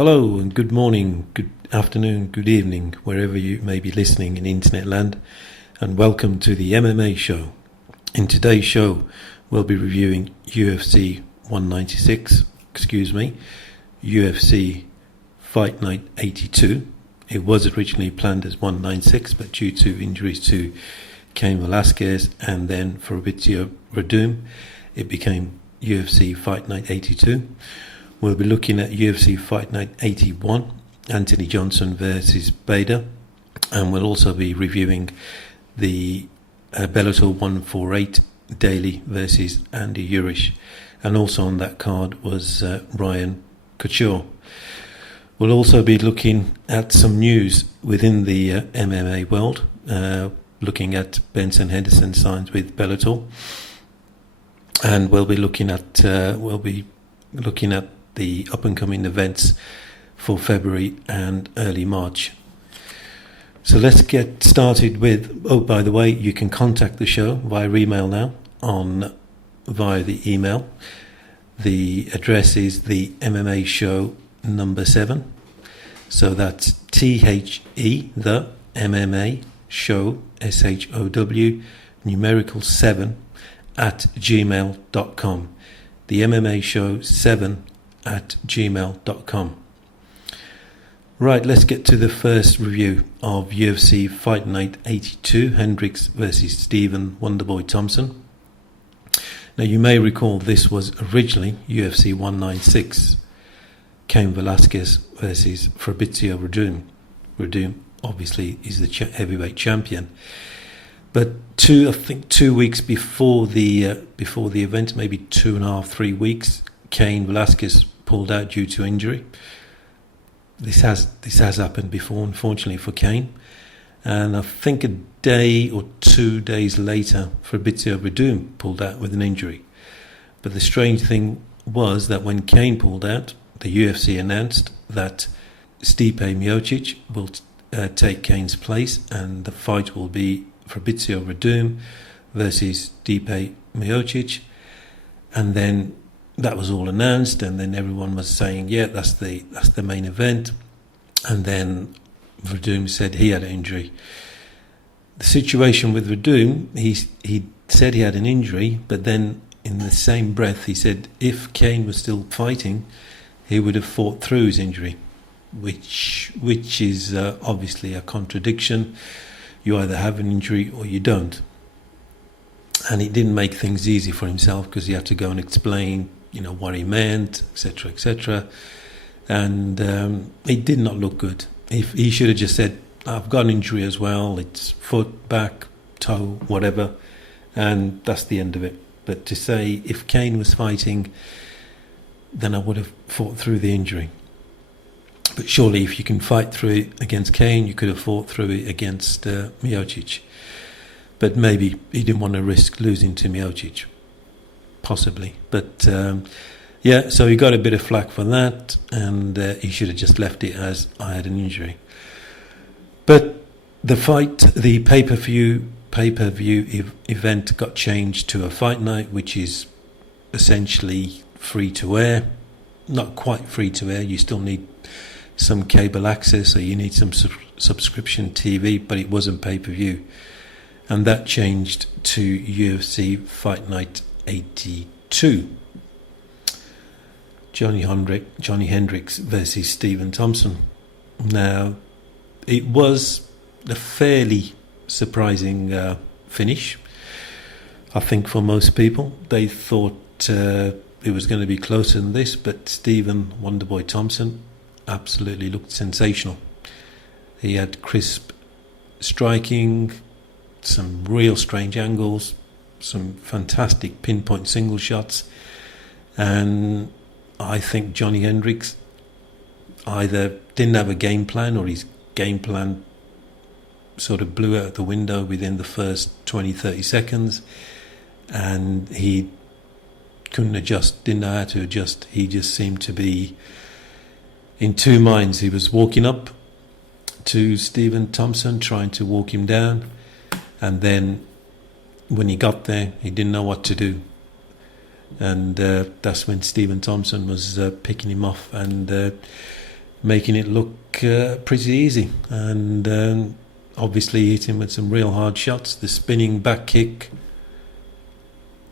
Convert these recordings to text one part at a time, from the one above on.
Hello and good morning, good afternoon, good evening, wherever you may be listening in internet land, and welcome to the MMA Show. In today's show, we'll be reviewing UFC 196, UFC Fight Night 82. It was originally planned as 196, but due to injuries to Cain Velasquez and then Fabrizio Verdum, it became UFC Fight Night 82. We'll be looking at UFC Fight Night 81, Anthony Johnson versus Bader, and we'll also be reviewing the Bellator 148 Daly versus Andy Urish, and also on that card was Ryan Couture. We'll also be looking at some news within the MMA world, looking at Benson Henderson signs with Bellator, and we'll be looking at the up-and-coming events for February and early March. So let's get started with, by the way, you can contact the show via email now via the email. The address is the MMA Show number 7. So that's THE, the MMA Show, SHOW, numerical 7 at gmail.com. The MMA Show 7 at gmail.com. Right, let's get to the first review of UFC Fight Night 82, Hendricks versus Stephen Wonderboy Thompson. Now, you may recall this was originally UFC 196, Cain Velasquez versus Fabrizio Verdum. Verdum obviously is the heavyweight champion. But 2 weeks before the event, maybe 2.5, 3 weeks, Cain Velasquez pulled out due to injury. This has happened before, unfortunately for Cain. And I think a day or 2 days later, Fabrizio Verdum pulled out with an injury. But the strange thing was that when Cain pulled out, the UFC announced that Stipe Miocic will take Cain's place, and the fight will be Fabrizio Verdum versus Stipe Miocic. And then that was all announced, and then everyone was saying, yeah, that's the main event. And then Verdum said he had an injury. The situation with Verdum, he said he had an injury, but then in the same breath he said if Cain was still fighting, he would have fought through his injury, which is obviously a contradiction. You either have an injury or you don't. And it didn't make things easy for himself because he had to go and explain, what he meant, etc., etc. And it did not look good. If he should have just said, I've got an injury as well, it's foot, back, toe, whatever, and that's the end of it. But to say, if Cain was fighting, then I would have fought through the injury. But surely if you can fight through it against Cain, you could have fought through it against Miocic. But maybe he didn't want to risk losing to Miocic. Possibly. But so he got a bit of flack for that, and he should have just left it as I had an injury. But the pay-per-view event got changed to a fight night, which is essentially free to air. Not quite free to air, you still need some cable access, or you need some subscription TV, but it wasn't pay-per-view. And that changed to UFC Fight Night 82. Johnny Hendricks versus Stephen Thompson. Now, it was a fairly surprising finish, I think, for most people. They thought it was going to be closer than this, but Stephen Wonderboy Thompson absolutely looked sensational. He had crisp striking, some real strange angles, some fantastic pinpoint single shots, and I think Johnny Hendricks either didn't have a game plan, or his game plan sort of blew out the window within the first 20-30 seconds, and he couldn't adjust, didn't know how to adjust. He just seemed to be in two minds. He was walking up to Stephen Thompson, trying to walk him down, and then when he got there, he didn't know what to do. And that's when Stephen Thompson was picking him off and making it look pretty easy. And obviously hit him with some real hard shots. The spinning back kick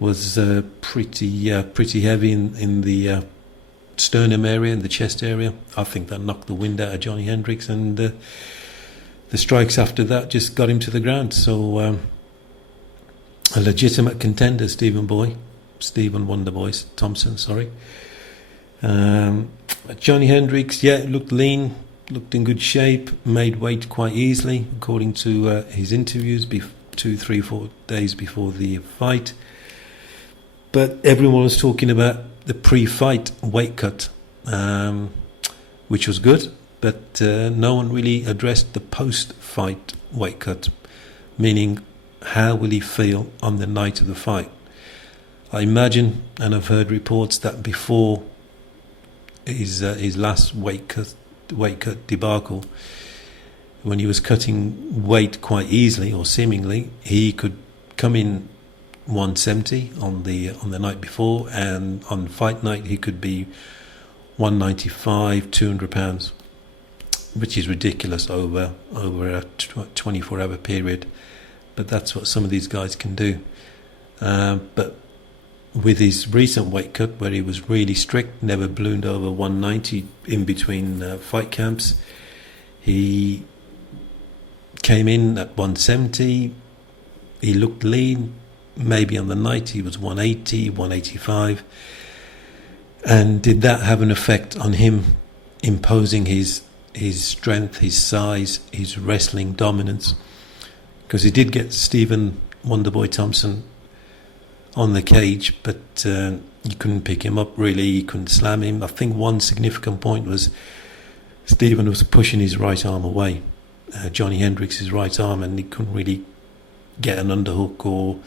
was pretty heavy in the sternum area, in the chest area. I think that knocked the wind out of Johnny Hendricks, and the strikes after that just got him to the ground. So a legitimate contender, Stephen Wonderboy Thompson, sorry. Johnny Hendricks, looked lean, looked in good shape, made weight quite easily, according to his interviews 2, 3, 4 days before the fight. But everyone was talking about the pre-fight weight cut, which was good, but no one really addressed the post-fight weight cut, meaning how will he feel on the night of the fight. I imagine, and I've heard reports that before his last weight cut debacle, when he was cutting weight quite easily or seemingly, he could come in 170 on the night before, and on fight night he could be 195, 200 pounds, which is ridiculous over a 24-hour period. But that's what some of these guys can do. But with his recent weight cut, where he was really strict, never ballooned over 190 in between fight camps, he came in at 170. He looked lean. Maybe on the night he was 180, 185. And did that have an effect on him imposing his strength, his size, his wrestling dominance? Because he did get Stephen Wonderboy Thompson on the cage, but you couldn't pick him up really, you couldn't slam him. I think one significant point was Stephen was pushing his right arm away, Johnny Hendricks' right arm, and he couldn't really get an underhook or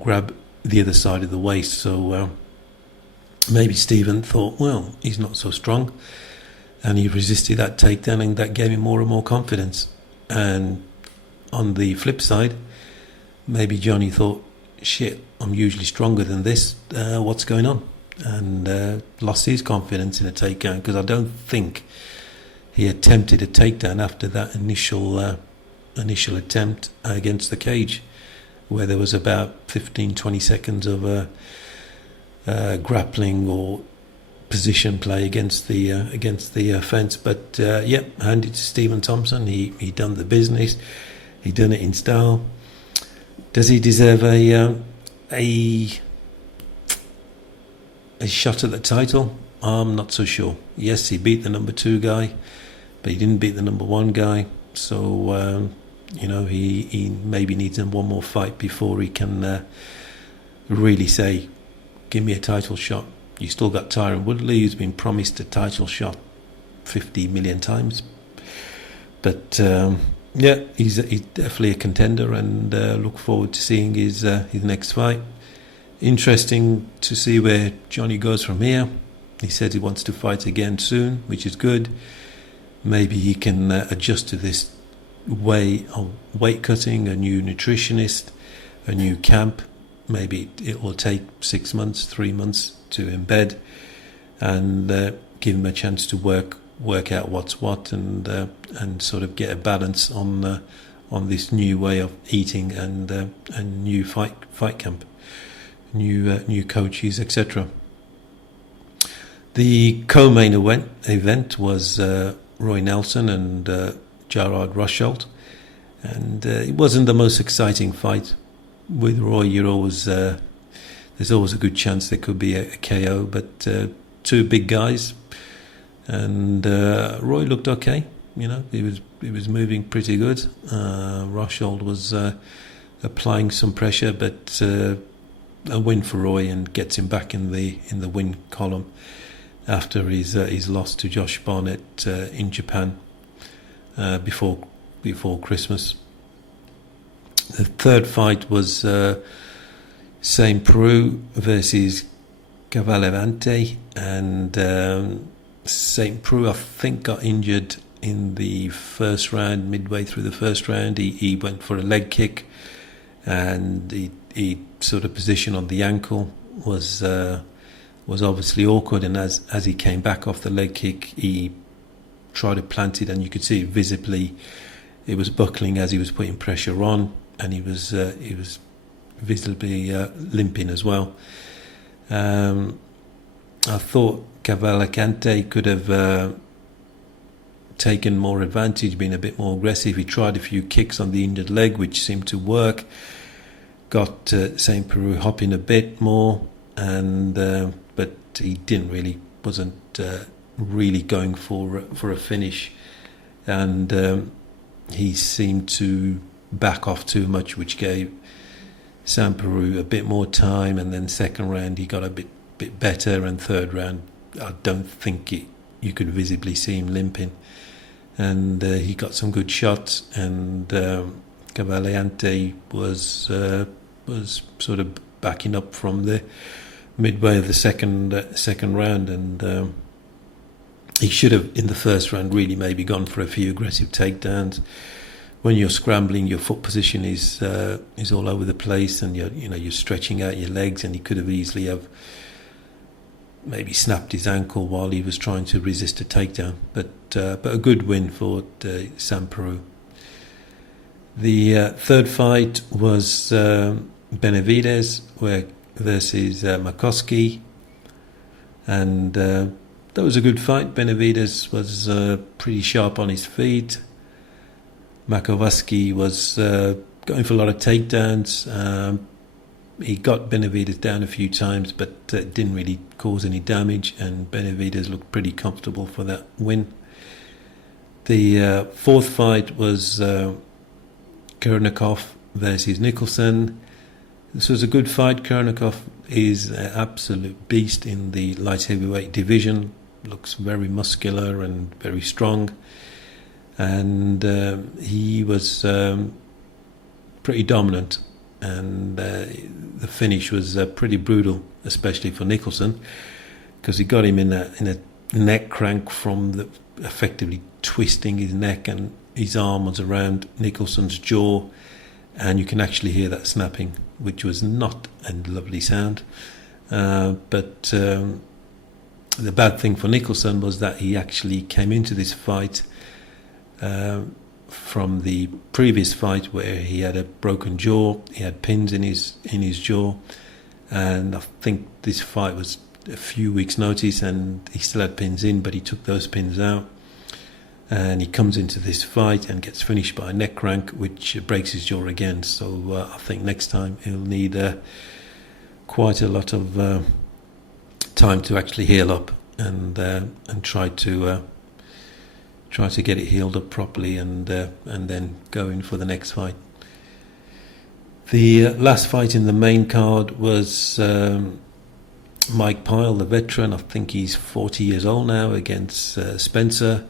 grab the other side of the waist. So maybe Stephen thought, well, he's not so strong, and he resisted that takedown, and that gave him more and more confidence. And on the flip side, maybe Johnny thought, shit, I'm usually stronger than this, what's going on? And lost his confidence in a takedown, because I don't think he attempted a takedown after that initial attempt against the cage, where there was about 15-20 seconds of grappling or position play against the fence. But handed to Stephen Thompson. He done the business. He done it in style. Does he deserve a shot at the title? I'm not so sure. Yes, he beat the number 2 guy, but he didn't beat the number 1 guy. So he maybe needs one more fight before he can really say, give me a title shot. You still got Tyron Woodley, who's been promised a title shot 50 million times. But he's definitely a contender, and look forward to seeing his next fight. Interesting to see where Johnny goes from here. He says he wants to fight again soon, which is good. Maybe he can adjust to this way of weight cutting, a new nutritionist, a new camp. Maybe it will take 6 months, 3 months to embed, and give him a chance to work out what's what, and sort of get a balance on this new way of eating, and new fight camp, new coaches, etc. The co-main event was Roy Nelson and Gerard Rosholt, and it wasn't the most exciting fight. With Roy, there's always a good chance there could be a KO, but 2 big guys, and Roy looked okay. He was moving pretty good. Rosholt was applying some pressure, but a win for Roy, and gets him back in the win column after his loss to Josh Barnett in Japan before Christmas. The third fight was Saint Preux versus Cavalevante, and Saint Preux, I think, got injured in the first round. Midway through the first round, he went for a leg kick, and he sort of position on the ankle was obviously awkward, and as he came back off the leg kick, he tried to plant it, and you could see it visibly. It was buckling as he was putting pressure on, and he was visibly limping as well. I thought Cavalcante could have taken more advantage, been a bit more aggressive. He tried a few kicks on the injured leg, which seemed to work. Got St. Peru hopping a bit more, and but he wasn't really going for a finish, and he seemed to back off too much, which gave St. Peru a bit more time. And then second round he got a bit better, and third round I don't think you could visibly see him limping, and he got some good shots, and Cavalcante was sort of backing up from the midway of the second round, and he should have in the first round really maybe gone for a few aggressive takedowns. When you're scrambling, your foot position is all over the place, and you're stretching out your legs, and he could have easily have maybe snapped his ankle while he was trying to resist a takedown. But a good win for St. Peru. The third fight was Benavidez versus Makoski, and that was a good fight. Benavidez was pretty sharp on his feet. Makoski was going for a lot of takedowns. He got Benavidez down a few times, but didn't really cause any damage, and Benavidez looked pretty comfortable for that win. The fourth fight was Kurnikov versus Nicholson. This was a good fight. Kurnikov is an absolute beast in the light heavyweight division. Looks very muscular and very strong, and he was pretty dominant, and the finish was pretty brutal, especially for Nicholson, because he got him in a neck crank from effectively twisting his neck, and his arm was around Nicholson's jaw, and you can actually hear that snapping, which was not a lovely sound. But the bad thing for Nicholson was that he actually came into this fight from the previous fight where he had a broken jaw, he had pins in his jaw, and I think this fight was a few weeks' notice, and he still had pins in, but he took those pins out, and he comes into this fight and gets finished by a neck crank, which breaks his jaw again. So I think next time he'll need quite a lot of time to actually heal up and try to get it healed up properly, and then go in for the next fight. The last fight in the main card was Mike Pyle, the veteran. I think he's 40 years old now, against Spencer.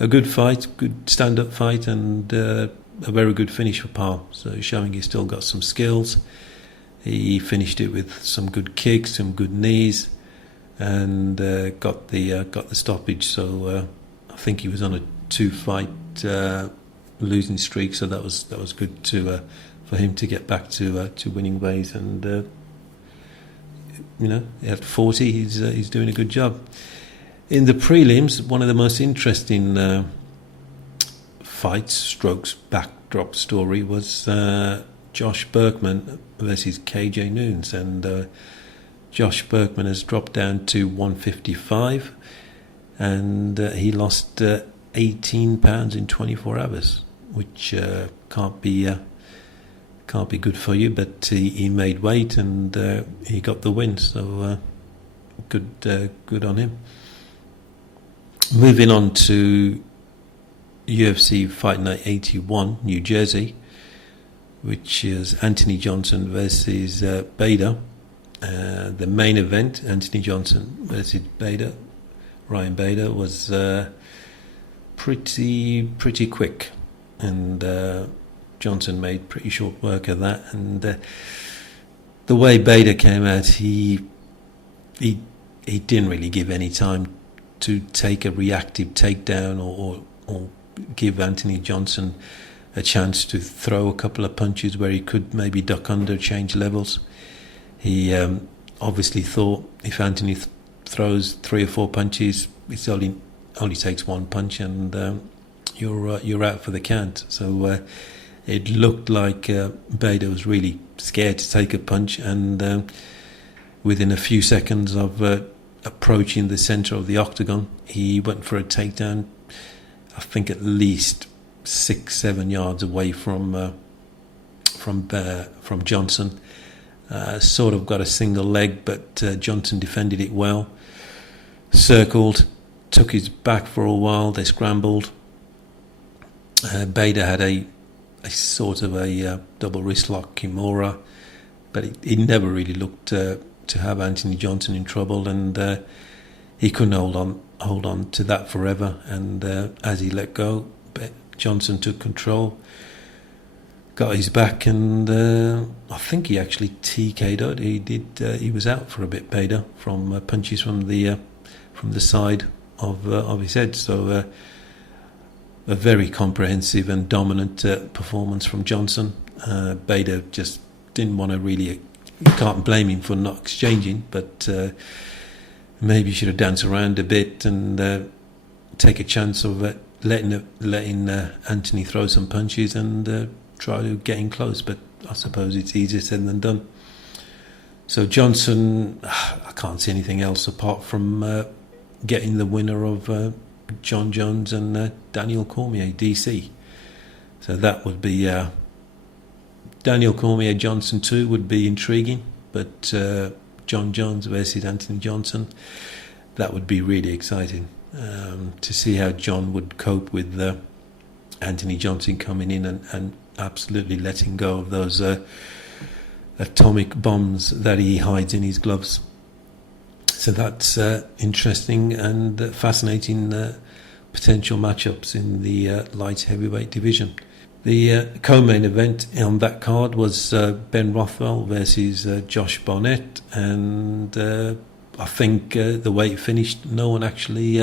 A good fight, good stand-up fight, and a very good finish for Pyle. So showing he's still got some skills. He finished it with some good kicks, some good knees, and got the stoppage. So I think he was on a 2-fight losing streak. So that was good for him to get back to winning ways. And at 40, he's doing a good job. In the prelims, one of the most interesting backdrop story was Josh Berkman versus KJ Noons, and Josh Berkman has dropped down to 155, and he lost 18 pounds in 24 hours, which can't be good for you. But he made weight, and he got the win. So good on him. Moving on to UFC Fight Night 81, New Jersey, which is Anthony Johnson versus Bader. The main event, Anthony Johnson versus Ryan Bader, was pretty quick, and Johnson made pretty short work of that. And the way Bader came out, he didn't really give any time to take a reactive takedown or give Anthony Johnson a chance to throw a couple of punches where he could maybe duck under, change levels. He obviously thought if Anthony throws 3 or 4 punches, it's only only takes one punch and you're out for the count. So it looked like Bader was really scared to take a punch, and within a few seconds of approaching the centre of the octagon, he went for a takedown. I think at least 6-7 yards away from Johnson. Sort of got a single leg, but Johnson defended it well. Circled, took his back for a while. They scrambled. Bader had a sort of a double wrist lock Kimura, but he never really looked to have Anthony Johnson in trouble, and he couldn't hold on to that forever. And as he let go, Johnson took control, got his back, and I think he actually TK'd. He was out for a bit, Bader, from punches from the side of his head. So a very comprehensive and dominant performance from Johnson. Bader just didn't want to really. You can't blame him for not exchanging, but maybe he should have danced around a bit and take a chance of letting Anthony throw some punches and try to get in close. But I suppose it's easier said than done. So Johnson, I can't see anything else apart from getting the winner of John Jones and Daniel Cormier, DC. So that would be Daniel Cormier Johnson 2 would be intriguing, but John Jones versus Anthony Johnson, that would be really exciting to see how John would cope with Anthony Johnson coming in and absolutely letting go of those atomic bombs that he hides in his gloves. So that's interesting and fascinating potential matchups in the light heavyweight division. The co-main event on that card was Ben Rothwell versus Josh Barnett, and I think the way it finished, no one actually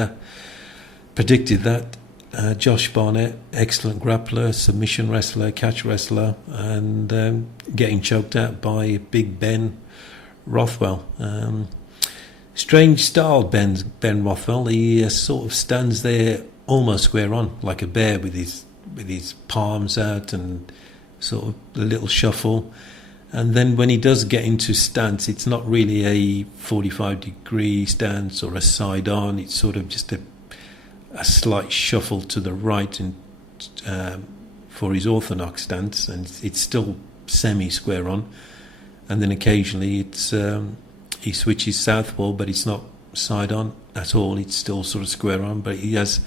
predicted that. Josh Barnett, excellent grappler, submission wrestler, catch wrestler, and getting choked out by Big Ben Rothwell. Strange style, Ben Rothwell. He sort of stands there almost square on, like a bear, with his palms out and sort of a little shuffle. And then when he does get into stance, it's not really a 45-degree stance or a side on. It's sort of just a slight shuffle to the right and for his orthodox stance, and it's still semi-square on. And then occasionally it's he switches southpaw, but it's not side on at all. It's still sort of square on, but he has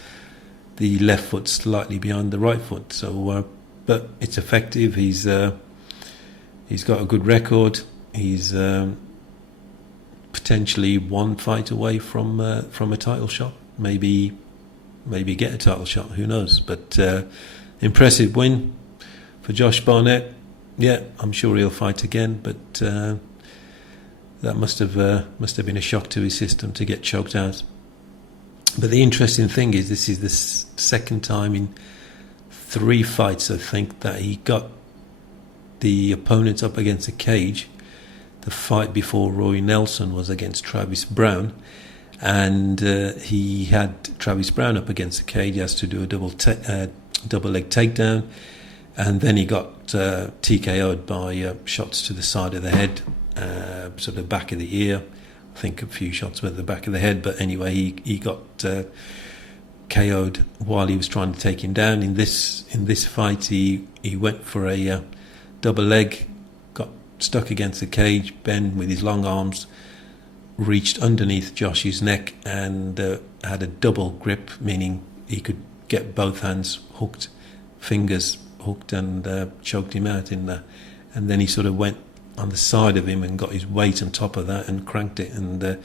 the left foot slightly behind the right foot. So, but it's effective. He's got a good record. He's potentially one fight away from a title shot. Maybe get a title shot. Who knows? But impressive win for Josh Barnett. Yeah, I'm sure he'll fight again, but that must have been a shock to his system to get choked out. But the interesting thing is, this is the second time in 3 fights, I think, that he got the opponents up against a cage. The fight before Roy Nelson was against Travis Brown, and he had Travis Brown up against the cage. He has to do a double leg takedown, and then he got TKO'd by shots to the side of the head, sort of back of the ear. I think a few shots were at the back of the head, but anyway, he got KO'd while he was trying to take him down. In this fight, he went for a double leg, got stuck against the cage. Ben, with his long arms, reached underneath Josh's neck and had a double grip, meaning he could get both hands hooked, fingers hooked, and choked him out in there. And then he sort of went on the side of him and got his weight on top of that and cranked it. And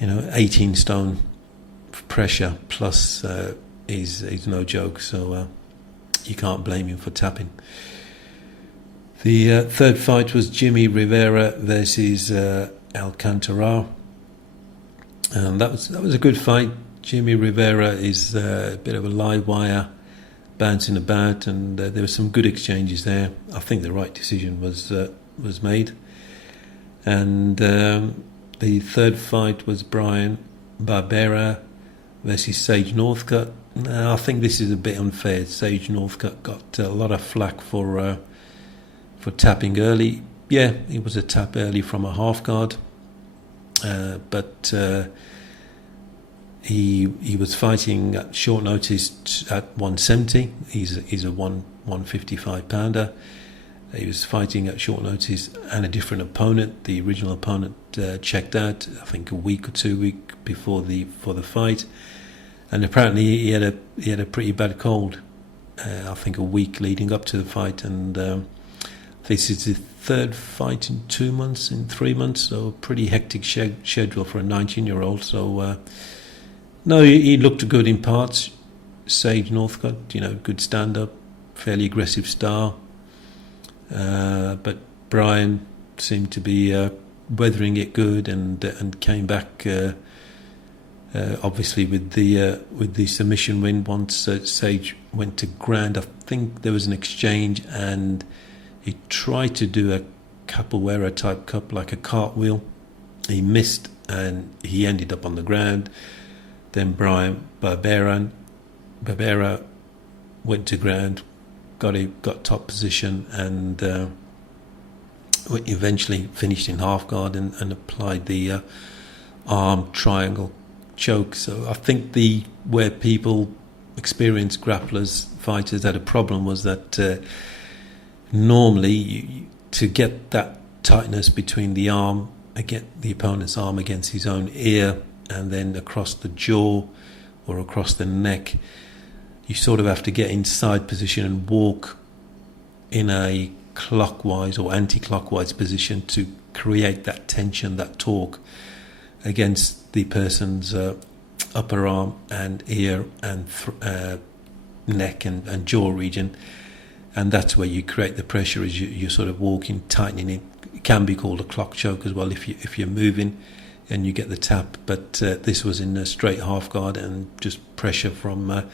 18 stone pressure plus is no joke. So you can't blame him for tapping. The third fight was Jimmy Rivera versus Alcantara, and that was a good fight. Jimmy Rivera is a bit of a live wire, bouncing about, and there were some good exchanges there. I think the right decision was made. And the third fight was Brian Barbera versus Sage Northcutt. Now, I think this is a bit unfair. Sage Northcutt got a lot of flack for tapping early. Yeah, it was a tap early from a half guard, but he was fighting at short notice at 170. He's a 155 pounder. He was fighting at short notice and a different opponent. The original opponent checked out, I think, a week or 2 weeks before the fight, and apparently he had a pretty bad cold. I think a week leading up to the fight, and this is the third fight in 2 months, in 3 months, so a pretty hectic schedule for a 19-year-old. So no, he looked good in parts. Sage Northcutt, good stand-up, fairly aggressive style. But Brian seemed to be weathering it good and came back obviously with the submission win once Sage went to ground. I think there was an exchange and he tried to do a capoeira type cup, like a cartwheel. He missed and he ended up on the ground. Then Brian Barbera went to ground, got top position, and eventually finished in half guard and applied the arm triangle choke. So I think where people, experienced grapplers, fighters, had a problem was that normally to get that tightness between the arm, get the opponent's arm against his own ear, and then across the jaw or across the neck, you sort of have to get inside position and walk in a clockwise or anti-clockwise position to create that tension, that torque against the person's upper arm and ear and neck and jaw region. And that's where you create the pressure as you're sort of walking, tightening it. It can be called a clock choke as well if you're moving and you get the tap. But this was in a straight half guard and just pressure from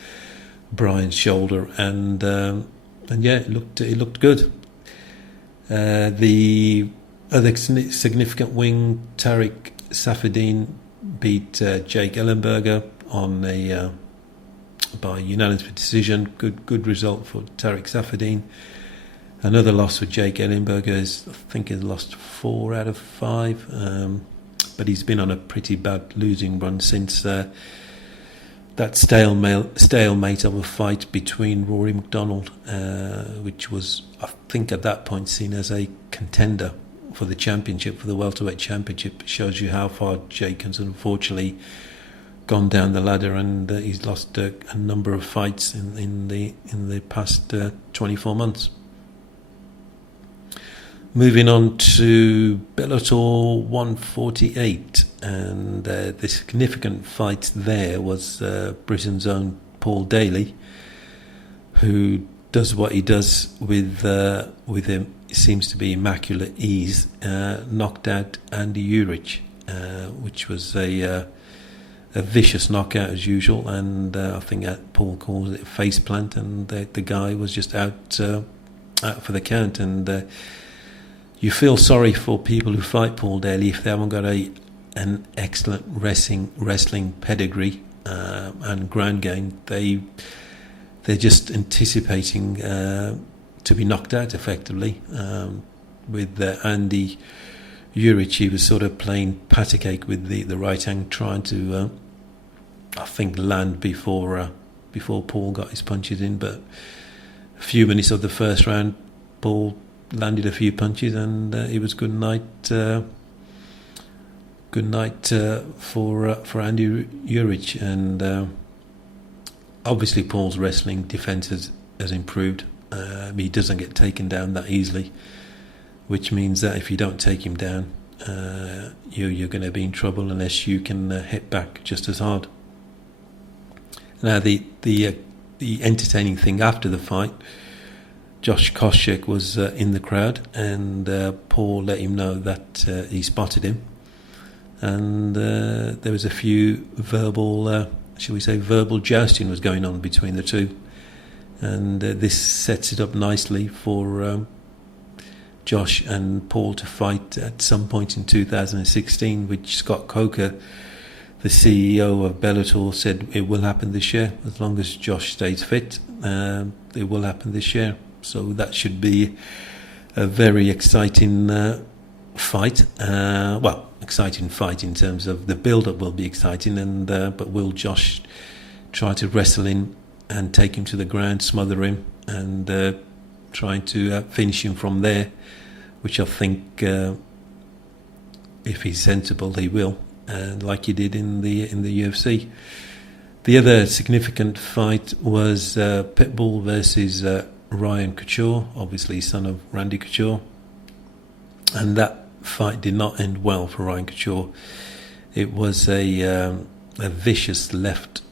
Brian's shoulder, and yeah, it looked good. The other significant wing, Tariq Safieddine beat Jake Ellenberger by unanimous decision. Good result for Tariq Safieddine. Another loss for Jake Ellenberger is, I think, he's lost 4 out of 5, but he's been on a pretty bad losing run since that stalemate of a fight between Rory McDonald, which was, I think, at that point seen as a contender for the championship, for the welterweight championship. It shows you how far Jake has unfortunately gone down the ladder, and he's lost a number of fights in the past 24 months. Moving on to Bellator 148, and the significant fight there was Britain's own Paul Daly, who does what he does with him. It seems to be immaculate ease. Knocked out Andy Urich, which was a vicious knockout as usual, and I think Paul calls it a face plant, and the guy was just out for the count. And you feel sorry for people who fight Paul Daly if they haven't got an excellent wrestling pedigree and ground game. They're just anticipating to be knocked out effectively. With Andy Urich, he was sort of playing patty cake with the right hand, trying to I think land before Paul got his punches in. But a few minutes of the first round, Paul landed a few punches, and it was good night for Andy Urich. And obviously Paul's wrestling defence has improved. He doesn't get taken down that easily, which means that if you don't take him down, you're going to be in trouble unless you can hit back just as hard. Now the entertaining thing after the fight, Josh Koscheck was in the crowd, and Paul let him know that he spotted him, and there was a few verbal jousting was going on between the two, and this sets it up nicely for Josh and Paul to fight at some point in 2016, which Scott Coker, the CEO of Bellator said it will happen this year as long as Josh stays fit. It will happen this year, so that should be a very exciting fight. Exciting fight in terms of the build-up will be exciting, and but will Josh try to wrestle in and take him to the ground, smother him, and try to finish him from there, which I think, if he's sensible, he will, and like he did in the UFC. The other significant fight was Pitbull versus Ryan Couture, obviously son of Randy Couture, and that fight did not end well for Ryan Couture. It was a vicious left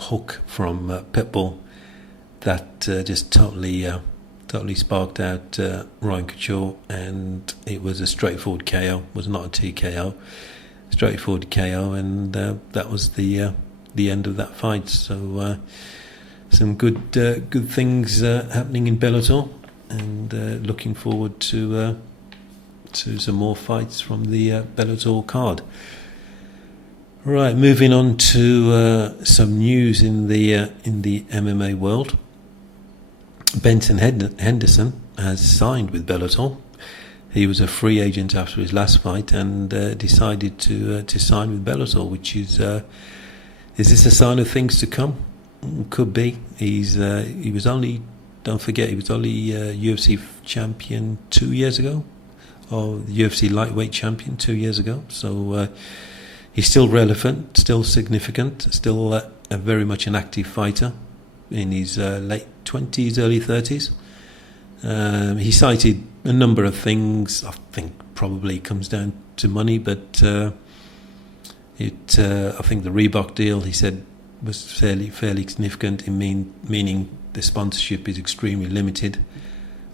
hook from Pitbull that just totally sparked out Ryan Couture, and it was a straightforward KO. It was not a TKO, straightforward KO, and that was the end of that fight. So some good things happening in Bellator, and looking forward to some more fights from the Bellator card. Right, moving on to some news in the MMA world. Benson Henderson has signed with Bellator. He was a free agent after his last fight, and decided to sign with Bellator, which is this a sign of things to come? Could be. He was only, don't forget, he was only UFC champion 2 years ago, or the UFC lightweight champion 2 years ago. So he's still relevant, still significant, still a very much an active fighter in his late 20s, early 30s. He cited a number of things. I think probably comes down to money, but I think the Reebok deal, he said, was fairly significant in meaning the sponsorship is extremely limited.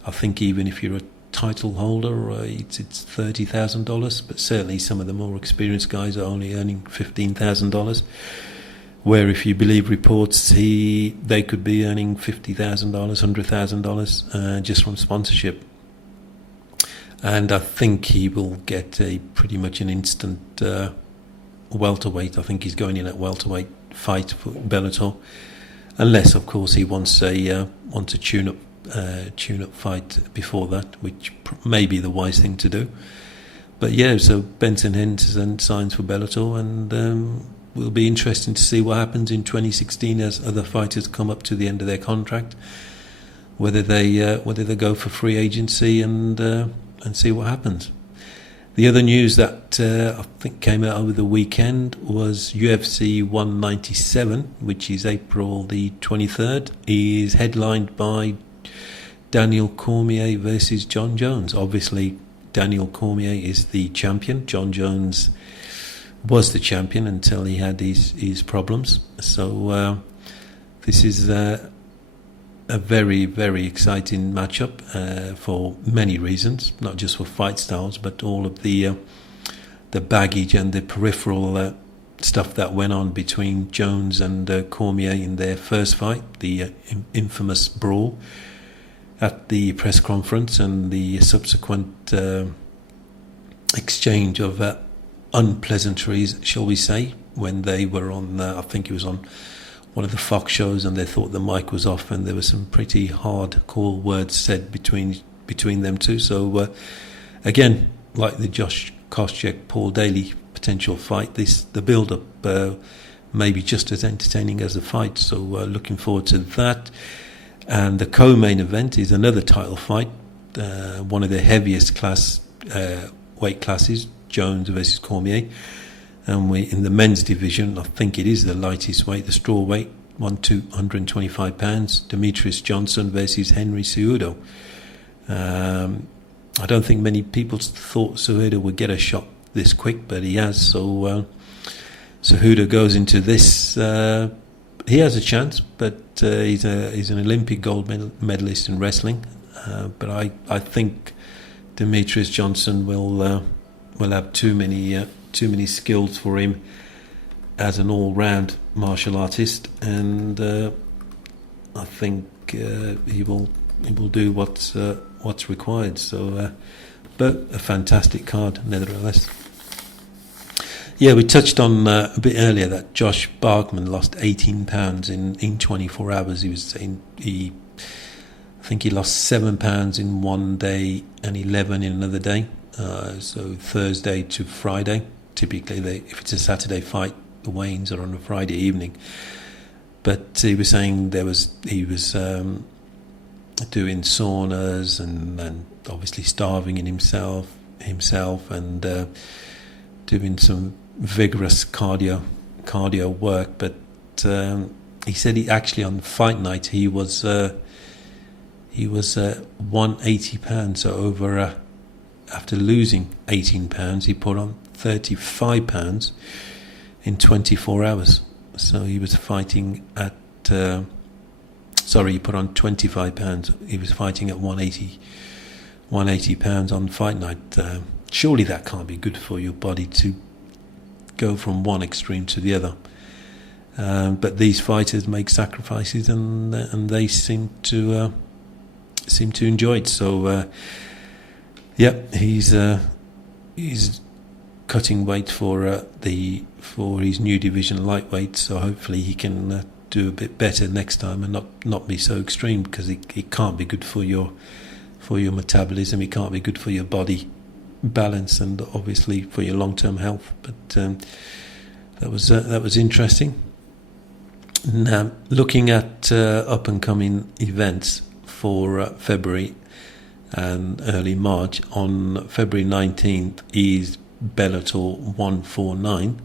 I think even if you're a title holder, it's $30,000, but certainly some of the more experienced guys are only earning $15,000. Where, if you believe reports, they could be earning $50,000, $100,000 just from sponsorship. And I think he will get a pretty much an instant welterweight. I think he's going in at welterweight fight for Bellator, unless, of course, he wants a tune-up fight before that, which may be the wise thing to do. But yeah, so Benson Henderson signs for Bellator, and will be interesting to see what happens in 2016 as other fighters come up to the end of their contract, whether they go for free agency and see what happens. The other news that I think came out over the weekend was UFC 197, which is April the 23rd, is headlined by Daniel Cormier versus John Jones. Obviously, Daniel Cormier is the champion. John Jones was the champion until he had his problems. So this is a very, very exciting matchup for many reasons, not just for fight styles, but all of the baggage and the peripheral stuff that went on between Jones and Cormier in their first fight, the infamous brawl at the press conference, and the subsequent exchange of unpleasantries, shall we say, when they were on, I think it was on one of the Fox shows, and they thought the mic was off, and there were some pretty hardcore words said between them two. So again, like the Josh Koscheck, Paul Daly potential fight, the build-up may be just as entertaining as the fight. So looking forward to that. And the co-main event is another title fight, one of the heaviest weight classes, Jones versus Cormier. And we, in the men's division, I think it is the lightest weight, the straw weight, 225 pounds, Demetrius Johnson versus Henry Cejudo. I don't think many people thought Cejudo would get a shot this quick, but he has. So Cejudo goes into this. He has a chance, but he's an Olympic gold medalist in wrestling. But I think Demetrius Johnson will have too many skills for him as an all-round martial artist, and I think he will do what's required. So, but a fantastic card nevertheless. Yeah, we touched on a bit earlier that Josh Barkman lost 18 pounds in 24 hours. He was saying I think he lost 7 pounds in one day and 11 in another day. So Thursday to Friday. Typically, if it's a Saturday fight, the weigh-ins are on a Friday evening. But he was saying he was doing saunas and obviously starving in himself and doing some vigorous cardio work. But he said he actually on fight night he was 180 pounds. So over after losing 18 pounds, he put on 35 pounds in 24 hours. So he was fighting at he put on 25 pounds. He was fighting at 180 pounds on fight night. Surely that can't be good for your body to go from one extreme to the other. But these fighters make sacrifices, and they seem to enjoy it. So he's cutting weight for his new division, lightweight. So hopefully he can do a bit better next time and not be so extreme, because it can't be good for your metabolism. It can't be good for your body balance, and obviously for your long-term health. But that was interesting. Now, looking at up and coming events for February and early March. On February 19th is Bellator 149.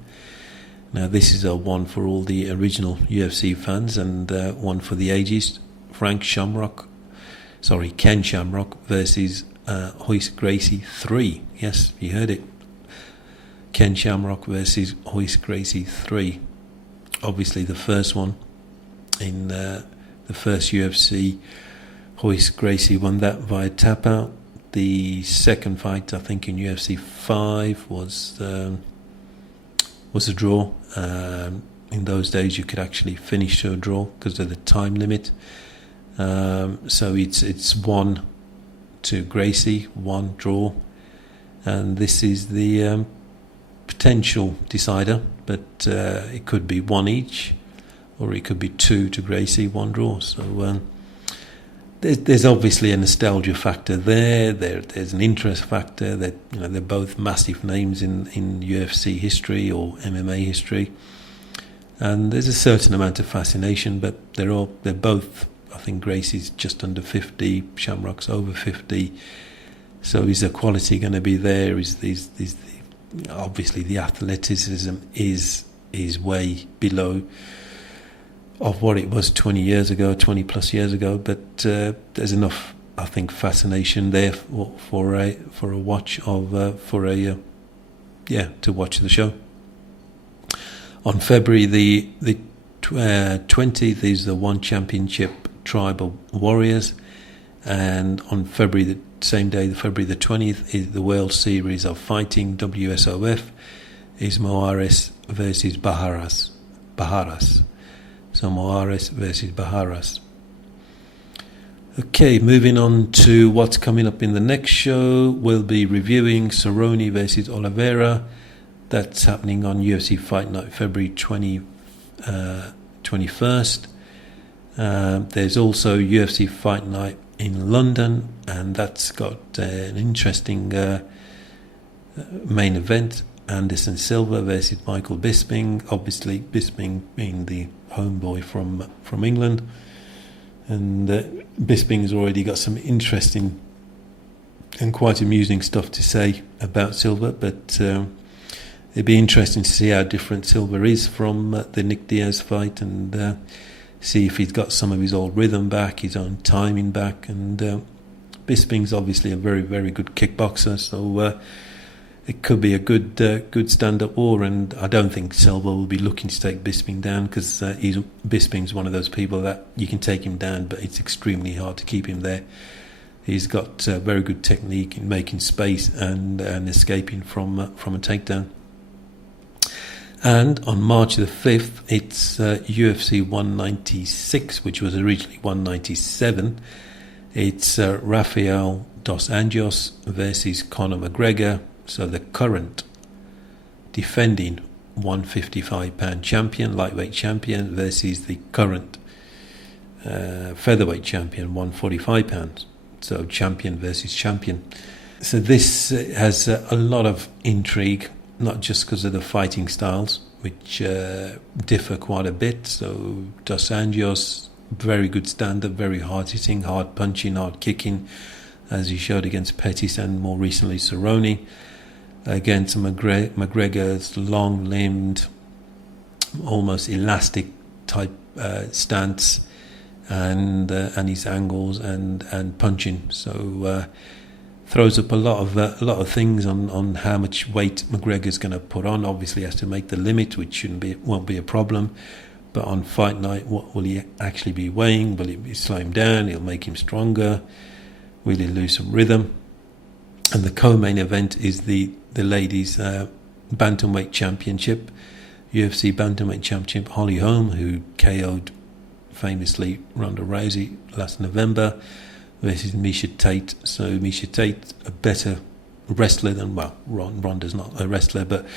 Now this is a one for all the original UFC fans, and one for the ages. Ken Shamrock versus Royce Gracie 3. Yes, you heard it. Ken Shamrock versus Royce Gracie 3. Obviously the first one in the first UFC, Royce Gracie won that via tap out. The second fight, I think, in UFC 5 was a draw. In those days, you could actually finish to a draw because of the time limit. So it's 1 to Gracie, 1 draw, and this is the potential decider. But it could be 1 each, or it could be 2 to Gracie, 1 draw. So there's obviously a nostalgia factor there. There's an interest factor that they're both massive names in UFC history or MMA history, and there's a certain amount of fascination. But they're both. I think Gracie's just under 50, Shamrock's over 50. So is the quality going to be there? Is obviously the athleticism is way below of what it was 20 plus years ago, but there's enough, I think, fascination there for a watch of to watch the show. On February the 20th is the One Championship Tribal Warriors, and on February the same day, February the 20th, is the World Series of Fighting, WSOF, is Moares versus Baharas. So Moares versus Baharas. Okay, moving on to what's coming up in the next show. We'll be reviewing Cerrone versus Oliveira. That's happening on UFC Fight Night, February 21st. There's also UFC Fight Night in London, and that's got an interesting main event. Anderson Silva versus Michael Bisping. Obviously, Bisping being the homeboy from England, and Bisping's already got some interesting and quite amusing stuff to say about Silva. But it'd be interesting to see how different Silva is from the Nick Diaz fight, and see if he's got some of his old rhythm back, his own timing back. And Bisping's obviously a very, very good kickboxer, so it could be a good stand-up war. And I don't think Silva will be looking to take Bisping down, because Bisping's one of those people that you can take him down, but it's extremely hard to keep him there. He's got very good technique in making space and escaping from a takedown. And on March the 5th, it's UFC 196, which was originally 197. It's Rafael dos Anjos versus Conor McGregor. So the current defending 155-pound champion, lightweight champion, versus the current featherweight champion, 145 pounds. So champion versus champion. So this has a lot of intrigue, not just because of the fighting styles, which differ quite a bit. So Dos Anjos, very good stand-up, very hard-hitting, hard punching, hard kicking, as he showed against Pettis and more recently Cerrone. Against McGregor's long-limbed, almost elastic type stance, and his angles and punching. So throws up a lot of things on how much weight McGregor's going to put on. Obviously, he has to make the limit, which won't be a problem. But on fight night, what will he actually be weighing? Will it slow him down? It'll make him stronger. Will he lose some rhythm? And the co-main event is the ladies' bantamweight championship, UFC bantamweight championship. Holly Holm, who KO'd famously Ronda Rousey last November, versus Miesha Tate. So Miesha Tate, a better wrestler than, well, Ronda's not a wrestler, but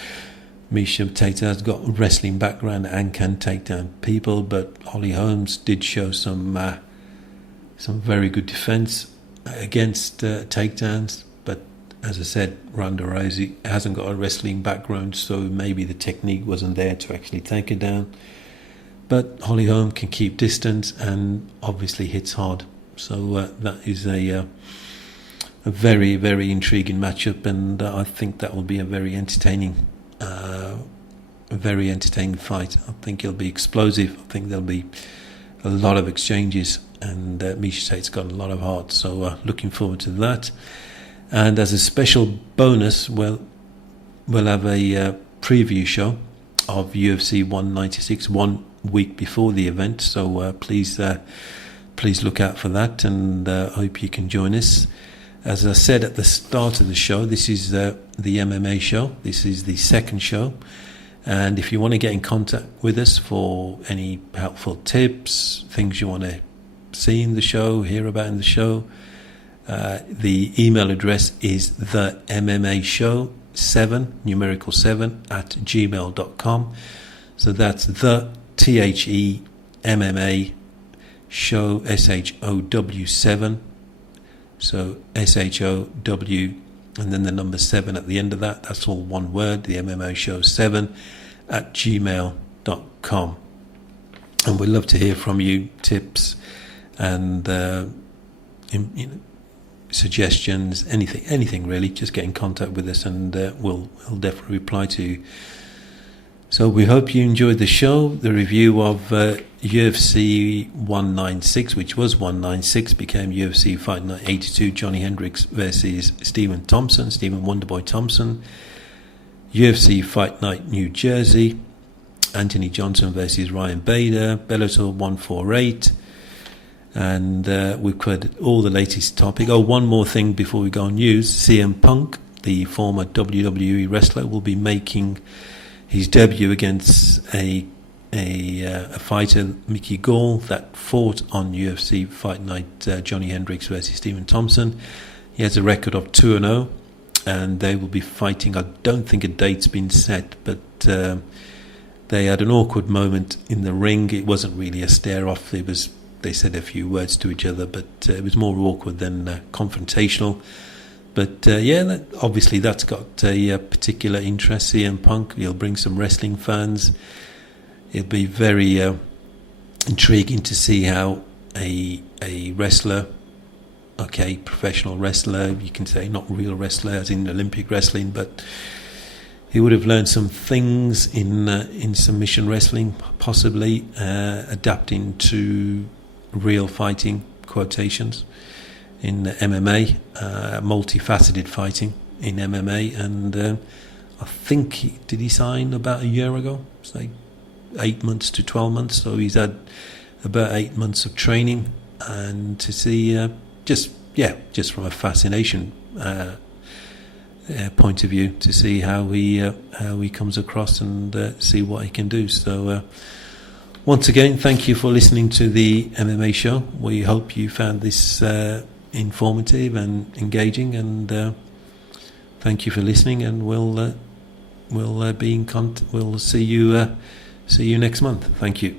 Miesha Tate has got a wrestling background and can take down people. But Holly Holmes did show some very good defense against takedowns. But as I said, Ronda Rousey hasn't got a wrestling background, so maybe the technique wasn't there to actually take her down. But Holly Holm can keep distance and obviously hits hard. So that is a very, very intriguing matchup, and I think that will be a very entertaining fight. I think it'll be explosive. I think there'll be a lot of exchanges, and Miesha Tate's got a lot of heart. So looking forward to that. And as a special bonus, we'll have a preview show of UFC 196 1 week before the event. So please look out for that, and hope you can join us. As I said at the start of the show, this is the MMA show. This is the second show. And if you want to get in contact with us for any helpful tips, things you want to see in the show, hear about in the show, the email address is the MMA Show 7, numerical 7, at gmail.com. So that's the THE MMA Show, SHOW 7. So SHOW, and then the number 7 at the end of that. That's all one word, the MMA Show 7 at gmail.com. And we'd love to hear from you, tips and suggestions, anything really. Just get in contact with us, and we'll definitely reply to you. So we hope you enjoyed the show, the review of UFC 196, which was 196, became UFC Fight Night 82, Johnny Hendricks versus Stephen Wonderboy Thompson. UFC Fight Night New Jersey, Anthony Johnson versus Ryan Bader, Bellator 148. And we've covered all the latest topic. Oh, one more thing before we go on news. CM Punk, the former WWE wrestler, will be making his debut against a fighter, Mickey Gall, that fought on UFC Fight Night Johnny Hendricks versus Stephen Thompson. He has a record of 2-0, and they will be fighting. I don't think a date's been set, but they had an awkward moment in the ring. It wasn't really a stare-off. They said a few words to each other, but it was more awkward than confrontational. But obviously that's got a particular interest. CM Punk, he'll bring some wrestling fans. It'll be very intriguing to see how a wrestler, professional wrestler, you can say not real wrestler as in Olympic wrestling, but he would have learned some things in submission wrestling, possibly adapting to real fighting, quotations, in MMA, multifaceted fighting in MMA. And I think did he sign about a year ago, say 8 months to 12 months, so he's had about 8 months of training, and to see just from a fascination point of view, to see how he comes across and see what he can do. So once again, thank you for listening to the MMA show. We hope you found this informative and engaging, and thank you for listening, and we'll we'll we'll see you next month. Thank you.